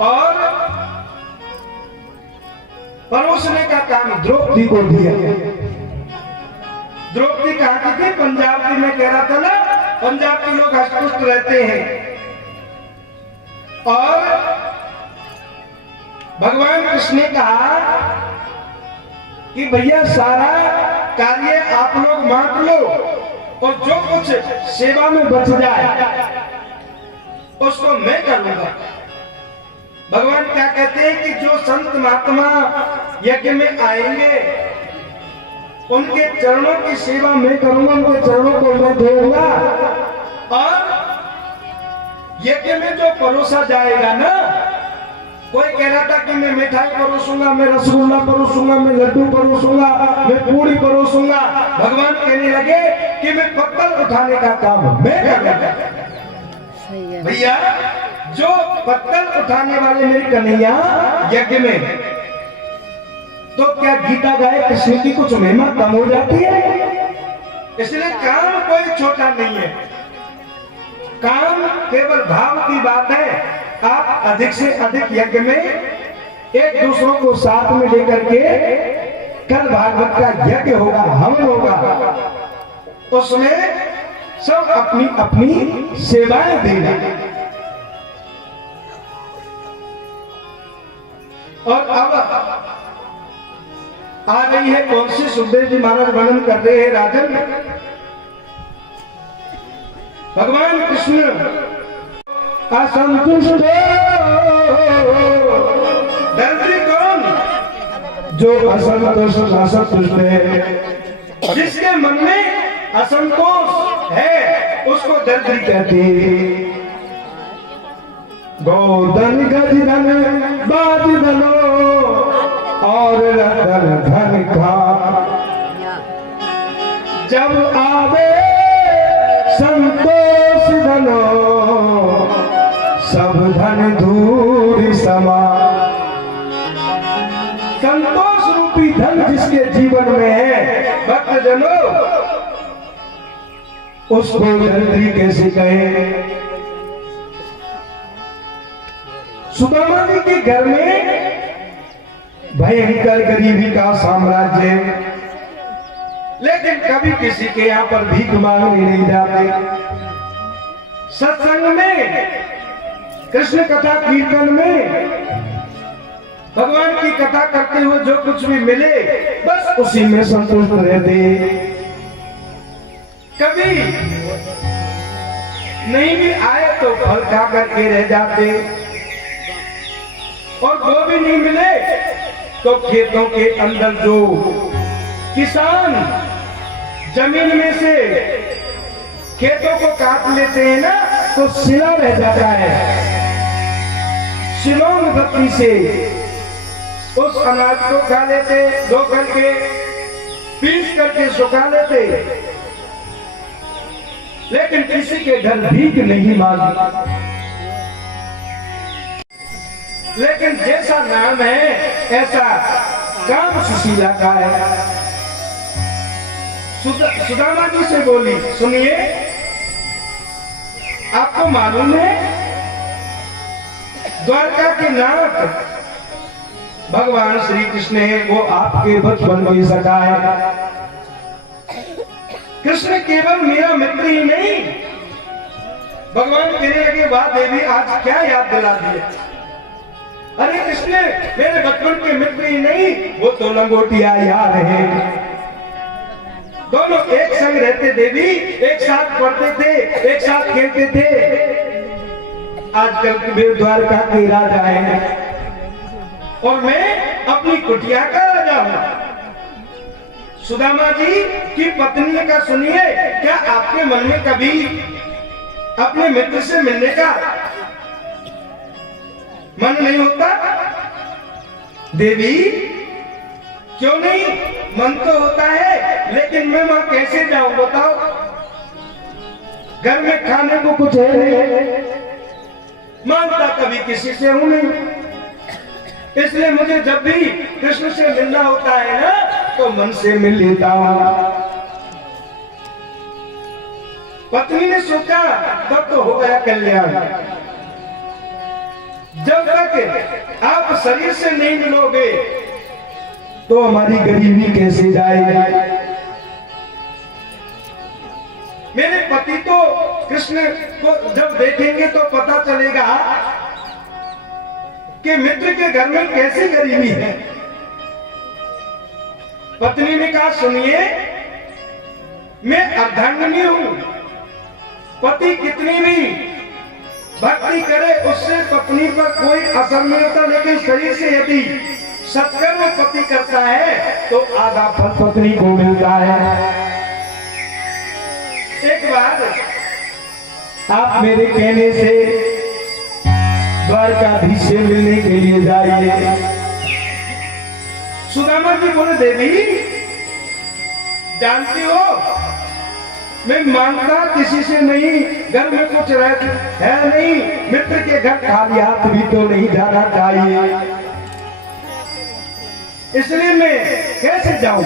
और परोसने का काम द्रौपदी को दिया। द्रौपदी कहाँ की थी? पंजाब की। मैं कह रहा था ना, पंजाब के लोग हष्टपुष्ट रहते हैं। और भगवान कृष्ण ने कहा कि भैया सारा कार्य आप लोग बांट लो और जो कुछ सेवा में बच जाए उसको मैं करूंगा। भगवान क्या कहते हैं कि जो संत महात्मा यज्ञ में आएंगे उनके चरणों की सेवा मैं करूंगा, उनके चरणों को मैं धोऊंगा। और यज्ञ में जो परोसा जाएगा ना, कोई कह रहा था कि मैं मिठाई परोसूंगा, मैं रसगुल्ला परोसूंगा, मैं लड्डू परोसूंगा, मैं पूरी परोसूंगा। भगवान कहने लगे कि मैं पत्तल उठाने का काम मैं करूंगा। भैया जो पत्तल उठाने वाले मेरे कन्हैया यज्ञ में, तो क्या गीता गाए कृष्ण की कुछ महिमा कम हो जाती है? इसलिए काम कोई छोटा नहीं है, काम केवल भाव की बात है। आप अधिक से अधिक यज्ञ में एक दूसरों को साथ में लेकर के, कल भागवत का यज्ञ होगा, हवन होगा, उसमें सब अपनी अपनी सेवाएं देना। और अब आ गई है कौन सी? सुखदेव जी महाराज वर्णन कर रहे हैं राजन। भगवान कृष्ण असंतुष्ट दरिद्री कौन? जो असंतुष्ट है, जिसके मन में असंतोष है उसको दरिद्री कहते हैं। गोधन गजधन बाजधनो और रतन धन खा, जब आवे संतोष धनो सब धन दूर समा। संतोष रूपी धन जिसके जीवन में है भक्त जनों, उसको दरिद्री कैसे कहे? सुदामा जी के घर में भयंकर गरीबी का साम्राज्य, लेकिन कभी किसी के यहाँ पर भीख मांगने नहीं जाते। सत्संग में, कृष्ण कथा कीर्तन में, भगवान की कथा करते हुए जो कुछ भी मिले बस उसी में संतुष्ट रहते। कभी नहीं भी आए तो फल खा करके रह जाते, और वो भी नहीं मिले तो खेतों के अंदर जो किसान जमीन में से खेतों को काट लेते हैं ना, तो सिला रह जाता है। सिलोंग बत्ती से उस अनाज को खा लेते, धो करके पीस करके सुखा लेते, लेकिन किसी के घर भीख नहीं मांगी। लेकिन जैसा नाम है ऐसा काम सुशीला का है। सुदामा जी से बोली, सुनिए आपको मालूम है द्वारका के नाथ भगवान श्री कृष्ण है, वो आपके बचपन में सका है। कृष्ण केवल मेरा मित्र ही नहीं, भगवान कहने लगे वाह देवी आज क्या याद दिला दिया। अरे कृष्ण मेरे बचपन के मित्र ही नहीं, वो तो लंगोटिया यार है। दोनों एक संग रहते देवी, एक साथ पढ़ते थे, एक साथ खेलते थे। आजकल वे द्वारका के राजा हैं और मैं अपनी कुटिया का राजा हूं। सुदामा जी की पत्नी का सुनिए, क्या आपके मन में कभी अपने मित्र से मिलने का मन नहीं होता? देवी क्यों नहीं, मन तो होता है, लेकिन मैं वहां कैसे जाऊं बताओ? घर में खाने को कुछ है नहीं, मांगता कभी किसी से हूं नहीं। इसलिए मुझे जब भी कृष्ण से मिलना होता है ना, तो मन से मिल लेता हूं। पत्नी ने सोचा तब तो हो गया कल्याण। जब तक आप शरीर से नहीं मिलोगे तो हमारी गरीबी कैसे जाएगी। मेरे पति तो कृष्ण को जब देखेंगे तो पता चलेगा कि मित्र के घर में कैसी गरीबी है। पत्नी ने कहा सुनिए, मैं अर्धांगिनी हूं, पति कितनी भी भक्ति करे उससे पत्नी पर कोई असर नहीं होता, लेकिन शरीर से यदि सत्कर्म पति करता है तो आधा फल पत्नी को मिलता है। एक बार आप मेरे कहने से द्वारकाधीश से मिलने के लिए जाइए। सुदामा जी बोले देवी जानती हो मैं मांगता किसी से नहीं, घर में कुछ है नहीं, मित्र के घर खाली हाथ भी तो नहीं जाना चाहिए, इसलिए मैं कैसे जाऊं।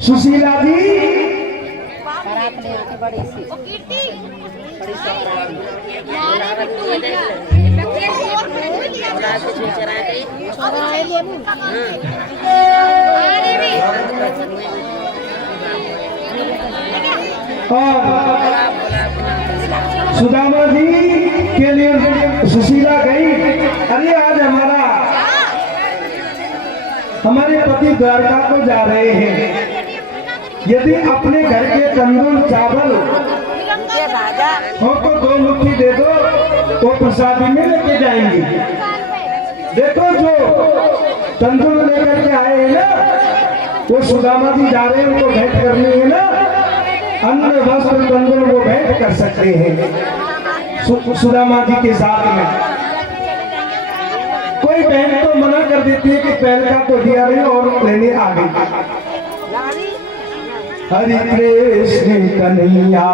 सुशीला जी सुदामा जी के लिए सुशीला गई। अरे आज हमारे पति द्वारका को जा रहे हैं, यदि अपने घर के तंदूर चावल हो तो 2 मुट्ठी दे दो तो प्रसादी में लेके जाएंगे। देखो जो तंदूर लेकर के आए हैं ना वो सुदामा जी जा रहे हैं, उनको भेंट करनी है ना, अन्न वस्त्र तंदूर वो भेंट कर सकते हैं सुदामा जी के साथ में। कोई बहन तो मना कर देती है कि पहले का तो दिया रही और लेने आ गई। हरि कृष्ण कन्हैया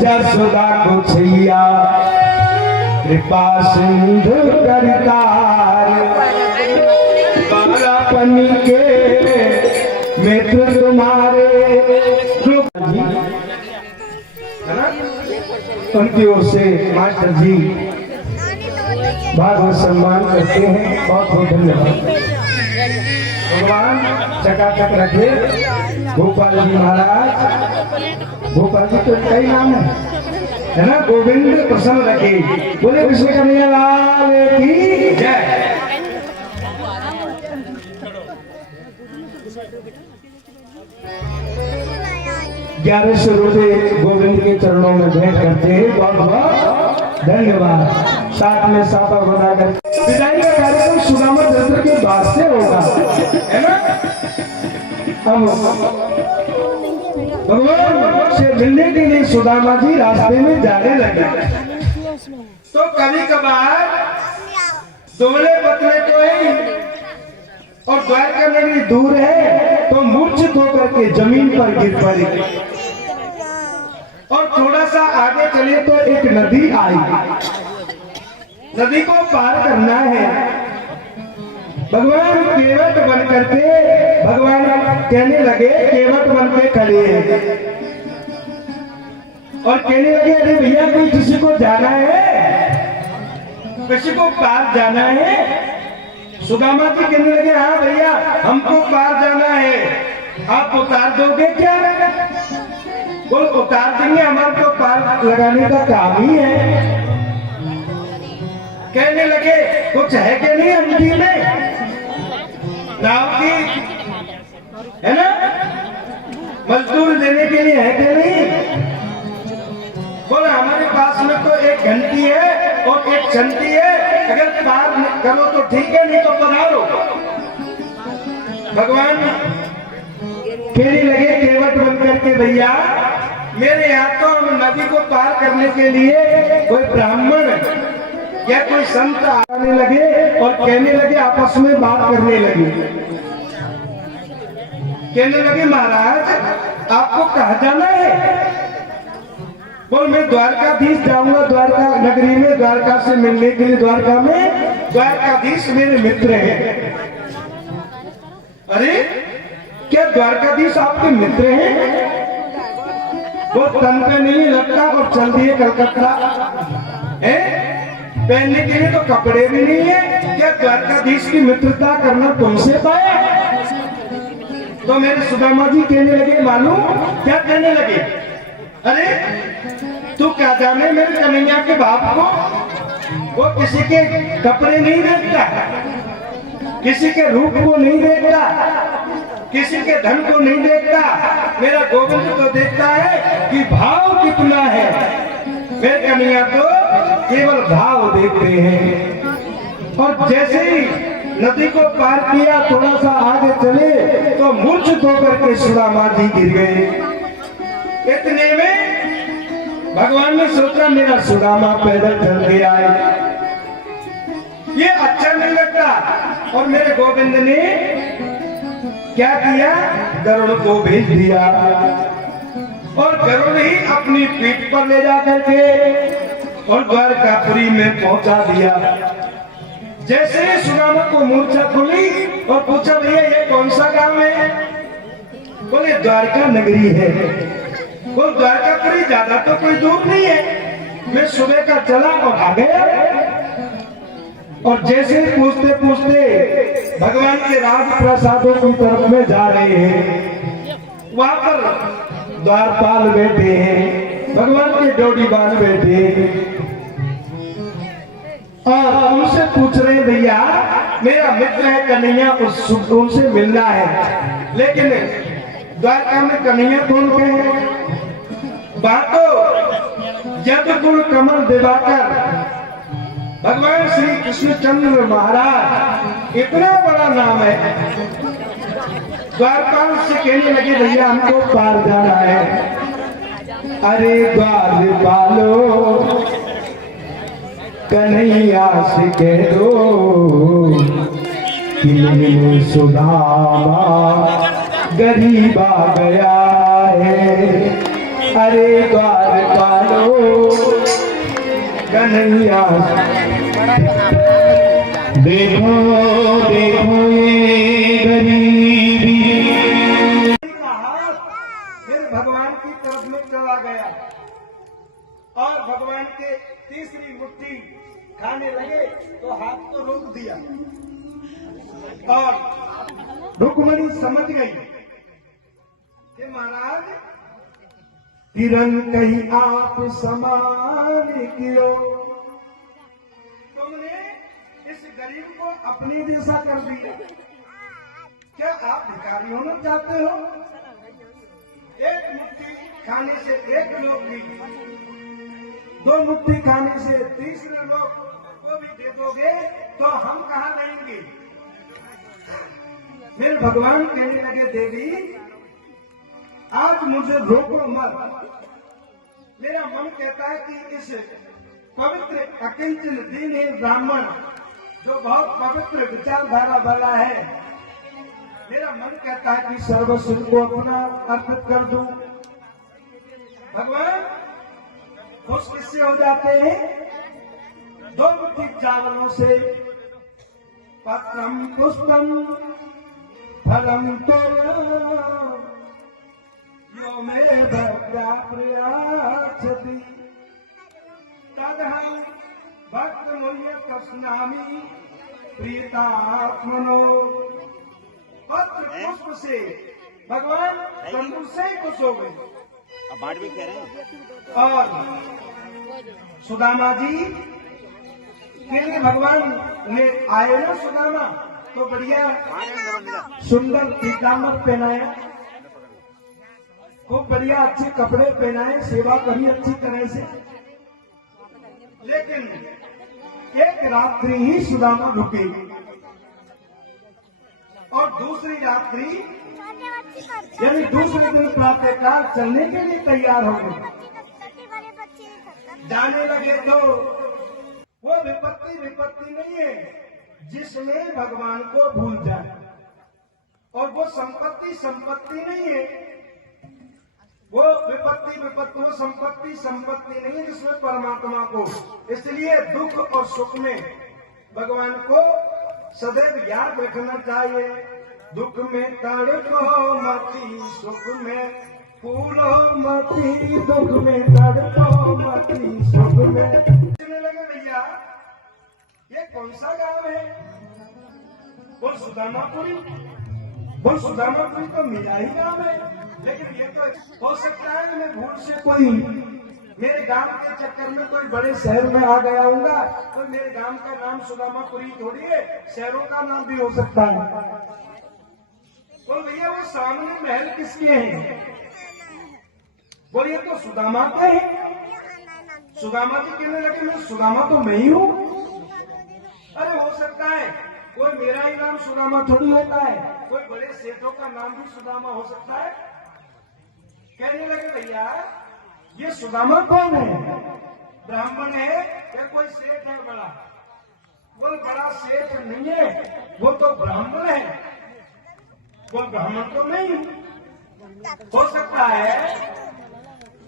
जसोदा को छैया कृपा सिंधु करतार, बालापन के मित्र तुम्हारे उनकी ओर से मास्टर जी भागवत सम्मान करते हैं। बहुत बहुत धन्यवाद। भगवान चकाचक रखे। गोपाल जी महाराज, गोपाल जी तो कई नाम है ना, गोविंद प्रसन्न रखे। बोले विश्व कन्हैया लाल की जय। 1100 रुपये गोविंद के चरणों में भेंट करते हैं। बहुत बहुत धन्यवाद। साथ में साफा बनाकर विदाई का कार्यक्रम सुदामा चंद्र के बाद से होगा, है ना। अब भगवान से मिलने के लिए सुदामा जी रास्ते में जाने लगे। तो कभी कभार दुबले पतले तो है और द्वारका नगरी दूर है, तो मूर्छित होकर के जमीन पर गिर पड़े। और थोड़ा सा आगे चले तो एक नदी आई। नदी को पार करना है। भगवान केवट बन करके भगवान कहने लगे, केवट बन के खड़े हैं और कहने लगे, अरे भैया कोई किसी को जाना है, किसी को पार जाना है। सुदामा जी कहने लगे, हाँ भैया हमको पार जाना है, आप उतार दोगे क्या? बोल उतार देंगे, हमारे को पार हाथ लगाने का काम ही है। कहने लगे कुछ है कि नहीं अंगूठी में, नाव की है ना, मजदूर देने के लिए है कि नहीं। बोले हमारे पास में तो एक घंटी है और एक छंटी है, अगर पार करो तो ठीक है, नहीं तो पधारो। भगवान कहने लगे केवट बन करके, भैया मेरे यहाँ तो नदी को पार करने के लिए कोई ब्राह्मण या कोई संत आने लगे और कहने लगे, आपस में बात करने लगे। कहने लगे महाराज आपको कहाँ जाना है। बोल मैं द्वारकाधीश जाऊंगा, द्वारका नगरी में द्वारका से मिलने के लिए। द्वारका में द्वारकाधीश मेरे मित्र हैं। अरे क्या द्वारकाधीश आपके मित्र हैं। वो तन पे नहीं लगता और चल दिए कलकत्ता है, पहनने के लिए तो कपड़े भी नहीं है। क्या द्वारकाधीश की मित्रता करना तुमसे पाया। तो मेरे सुदामा जी कहने लगे, मालूम क्या कहने लगे, अरे तू क्या जाने मेरे कन्हैया के बाप को, वो किसी के कपड़े नहीं देखता, किसी के रूप को नहीं देखता, किसी के धन को नहीं देखता। मेरा गोविंद तो देखता है कि भाव कितना है। मेरे कन्हैया तो केवल भाव देखते हैं। और जैसे ही नदी को पार किया, थोड़ा सा आगे चले तो मूर्छित होकर के सुदामा जी गिर गए। इतने में भगवान ने सोचा मेरा सुदामा पैदल चल के आए, ये अच्छा नहीं लगता। और मेरे गोविंद ने क्या किया, गरुड़ को भेज दिया और गरुड़ ही अपनी पीठ पर ले जाकर के और द्वारकापुरी में पहुंचा दिया। जैसे ही सुदामा को मूर्छा खुली और पूछा, भैया ये कौन सा गांव है। बोले द्वारका नगरी है। बोल द्वारकापुरी ज्यादा तो कोई दूर नहीं है, मैं सुबह का चला और आ गया। और जैसे पूछते पूछते भगवान के राज प्रसादों की तरफ में जा रहे हैं, वहां पर द्वारपाल बैठे हैं, भगवान के डोडीबान बैठे हैं और उनसे पूछ रहे, भैया मेरा मित्र है कन्हैया, उनसे मिलना है। लेकिन द्वारका में कन्हैया कौन के बातों यदुकुल कमल दिवाकर भगवान श्री कृष्णचंद्र महाराज, इतना बड़ा नाम है। द्वारपाल से कहने लगे, भैया हमको पार जाना है। अरे द्वारपालो कन्हैया से कह दो कि सुदामा गरीब आ गया है। अरे द्वारपालो कन्हैया देखो देखो ये गरीबी। फिर भगवान की तरफ में चला गया और भगवान के तीसरी मुट्ठी खाने लगे तो हाथ को रोक दिया और रुक्मणी समझ गई कि महाराज किरण कहीं आप समान कियो, तुमने इस गरीब को अपने जैसा कर दिया। क्या आप भिखारी होना चाहते हो। एक मुट्ठी खाने से एक लोग भी, दो मुट्ठी खाने से तीसरे लोग को भी दे दोगे तो हम कहाँ रहेंगे। फिर भगवान कहने लगे, देवी आज मुझे रोको मत। मेरा मन कहता है कि इस पवित्र अकिंचन दीनहीन ब्राह्मण जो बहुत पवित्र विचारधारा वाला है, मेरा मन कहता है कि सर्वस्व को अपना अर्पित कर दूं। भगवान खुश किससे हो जाते हैं, दो मुट्ठी चावलों से। पत्रम पुष्पम फलम तो यो में भक्त्या प्रयाच्छति तदहं भक्त मूल्य तस्नामि प्रियतात्मनो। पत्र पुष्प से भगवान तंदुर से खुश हो गए। अब बाट भी कह रहे हैं और सुदामा जी के लिए भगवान ले आए ना सुदामा, तो बढ़िया सुंदर पीताम्बर पहनाया, खूब बढ़िया अच्छे कपड़े पहनाए, सेवा करी अच्छी तरह से। लेकिन एक रात्रि ही सुदामा रुके और दूसरी रात्रि यानी दूसरे दिन प्रातःकाल चलने के लिए तैयार हो गए। जाने लगे तो वो विपत्ति नहीं है जिसमें भगवान को भूल जाए, और वो संपत्ति नहीं है, वो विपत्ति वो संपत्ति नहीं है जिसमें परमात्मा को। इसलिए दुख और सुख में भगवान को सदैव याद रखना चाहिए। दुख में तड़पो मती, सुख में फूलो मती, दुख में तड़पो मती, सुख में। लगे भैया ये कौन सा गांव है? बोल सुदामापुरी। बोल सुदामापुरी तो मेरा ही गांव है, लेकिन ये तो हो सकता है मैं भूल से कोई मेरे गांव के चक्कर में कोई बड़े शहर में आ गया होगा, तो मेरे गांव का नाम सुदामापुरी थोड़ी है, शहरों का नाम भी हो सकता है। तो भैया वो सामने महल किसके हैं? बोलिए तो सुदामा के हैं। सुदामा जी कहने लगे मैं सुदामा तो मैं ही हूँ। अरे हो सकता है कोई मेरा ही नाम सुदामा थोड़ी होता है, कोई बड़े सेठों का नाम भी सुदामा हो सकता है। कहने लगे भैया ये सुदामा कौन है? ब्राह्मण है या कोई सेठ है बड़ा? बोल बड़ा सेठ नहीं है, वो तो ब्राह्मण है। वो ब्राह्मण तो नहीं हो सकता है,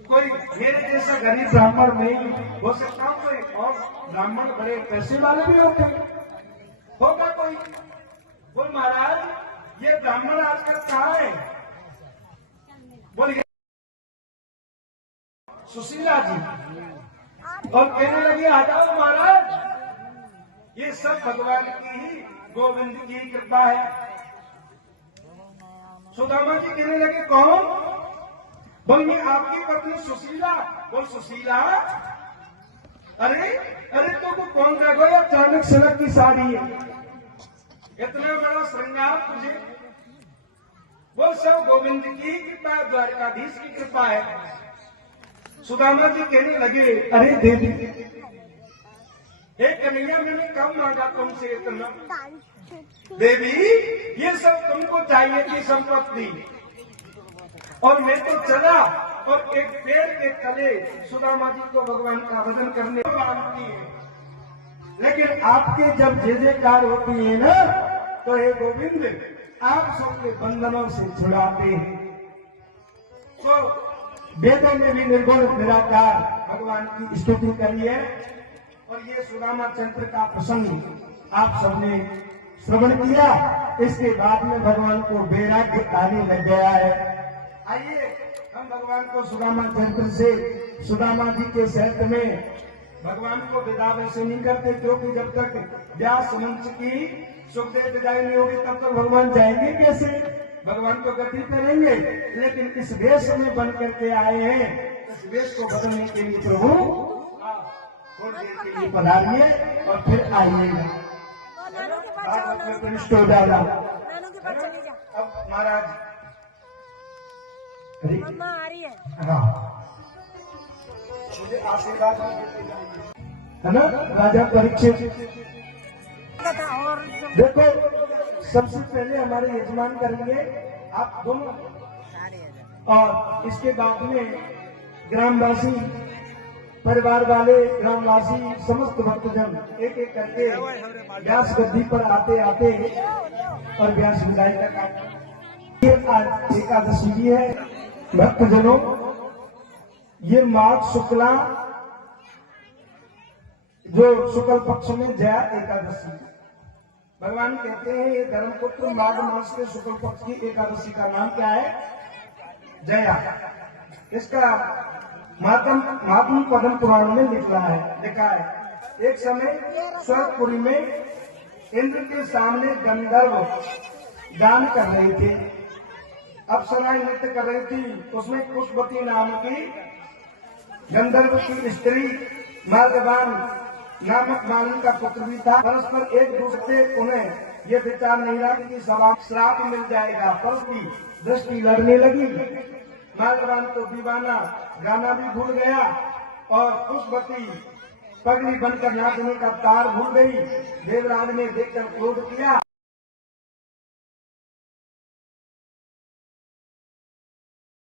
कोई मेरे जैसा गरीब ब्राह्मण नहीं हो सकता, कोई और ब्राह्मण बड़े पैसे वाले भी होते होगा कोई। बोल महाराज ये ब्राह्मण आजकल कहाँ है? बोलिए सुशीला जी। और कहने लगे आ जाओ महाराज, ये सब भगवान की ही गोविंद की कृपा है। सुदामा जी कहने लगे कौन? बोल ये आपकी पत्नी सुशीला। बोल सुशीला? अरे तो वो कौन देखो या चाणक सड़क की साड़ी है, इतना बड़ा श्रृंगार तुझे। बोल सब गोविंद की कृपा, द्वारकाधीश की कृपा है। सुदामा जी कहने लगे अरे देवी हे कन्हैया मैंने कम मांगा तुमसे इतना। देवी ये सब तुमको चाहिए थी संपत्ति, और मैं तो चला और एक पेड़ के तले सुदामा जी को भगवान का भजन करने मांगती है। लेकिन आपके जब जय जयकार होती है ना, तो हे गोविंद आप सबके बंधनों से छुड़ाते हैं। तो वेदों में भी निर्गुण निराकार भगवान की स्तुति करी है, और ये सुदामा चरित्र का प्रसंग आप सबने श्रवण किया। इसके बाद में भगवान को वैराग्य आने लग गया है। आइए हम भगवान को सुदामा चरित्र से, सुदामा जी के चरित्र में भगवान को विदा वैसे नहीं करते, क्योंकि जब तक व्यास मंच की सुखदेव विदाई नहीं होगी तब तक भगवान जाएंगे कैसे? भगवान तो गति पे रहेंगे। लेकिन इस वेश में बन करके आए हैं, इस वेश को बदलने के लिए प्रभु थोड़ी देर के लिए पधारिए और फिर आइएगा। कनिष्ठ हो जाएगा। अब महाराज मम्मा आ रही है। हाँ मुझे आशीर्वाद है ना राजा परीक्षित। और देखो सबसे पहले हमारे यजमान करेंगे आप दोनों, और इसके बाद में ग्रामवासी, परिवार वाले, ग्रामवासी, समस्त भक्तजन एक एक करके व्यास गद्दी पर आते आते और व्यास विदाई तक आते। ये आज एकादशी भी है भक्तजनों। ये माघ शुक्ला जो शुक्ल पक्ष में जया एकादशी, भगवान कहते हैं ये धर्मपुत्र माघ मास के शुक्ल पक्ष की एकादशी का नाम क्या है? जया। इसका महात्म पद्म पुराण में लिखा है। एक समय स्वर्गपुरी में इंद्र के सामने गंधर्व गान कर रहे थे, अप्सराएं नृत्य कर रही थी। उसमें पुष्पवती नाम की गंधर्व की स्त्री माल्यवान नामक माली का पुत्र भी था। परस्पर एक दूसरे से उन्हें ये विचार नहीं रहा कि श्राप मिल जाएगा, परस्पर की दृष्टि लड़ने लगी। माल्यवान तो दीवाना, गाना भी भूल गया और पुष्पवती पगड़ी बनकर नाचने का तार भूल गई। देवराज ने देखकर क्रोध किया।